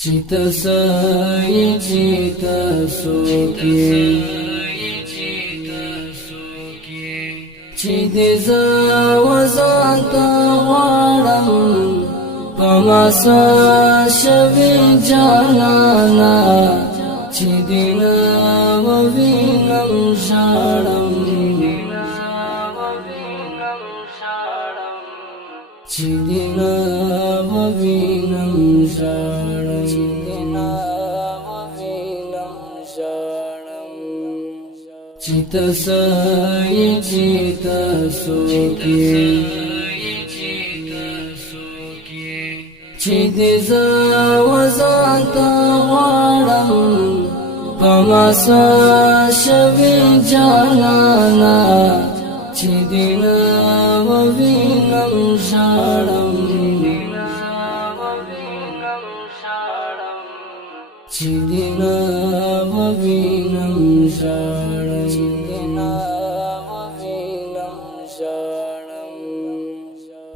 چیتا سایی چیتا سوکی چی دی زوزان تا غوارم پماسا شوی جانانا چی دینا ووینم شارم چی دینا ووینم شارم چیتا سایی چیتا سوکی چی دی زوزان تا غوارم پماسا شوی جانانا چی دینا ووینم شارم چی دینا ووینم شارم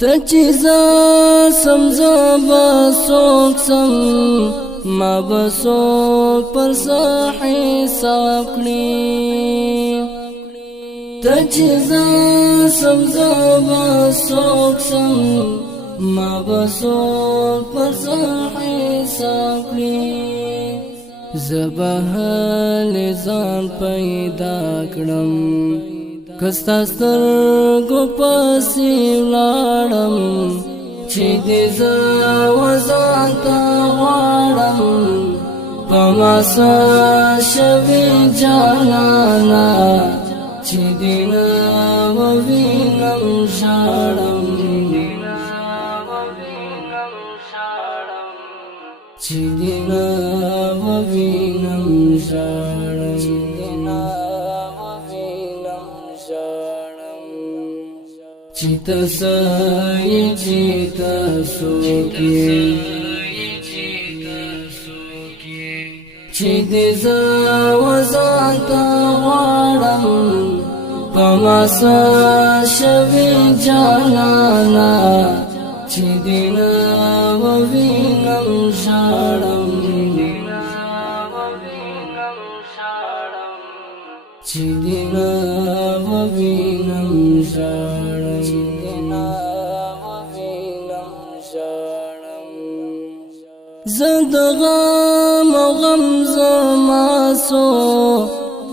تا چیزا سمزا بسوک سم ما بسوک پر ساحی ساکڑی تا چیزا سمزا بسوک سم ما بسوک پر ساحی ساکڑی زبحل ځان پیدا کړم کستا سترګو پسې ولاړم چې دې زه وځان ته غواړم پماسا شوی جانانا چې دې نه ووینم ژاړم چې دې نه ووینم ژاړم چیتا سایی چیتا سوکی چی دی زوزان تا غوارم پماسا شوی جانانا چی دینا ووینم ژاړم چی دینا ووینم ژاړم زد غم او غم زما سو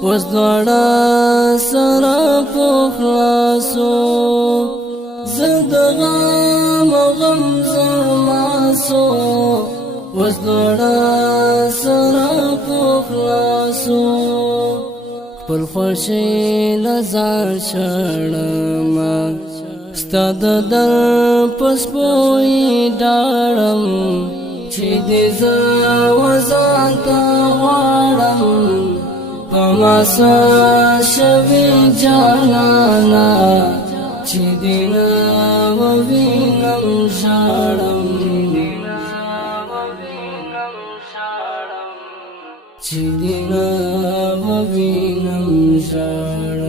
وس دوړه سره په خلاصو زد غم او غم زما سو وس دوړه سره په خلاصو خپل خوشي لزار شړم ستا د در پسپوی ډاړم چې دې زه وځان ته غواړم پماسا شوی جانانا چې دې نه ووینم ژاړم چې دې نه ووینم ژاړم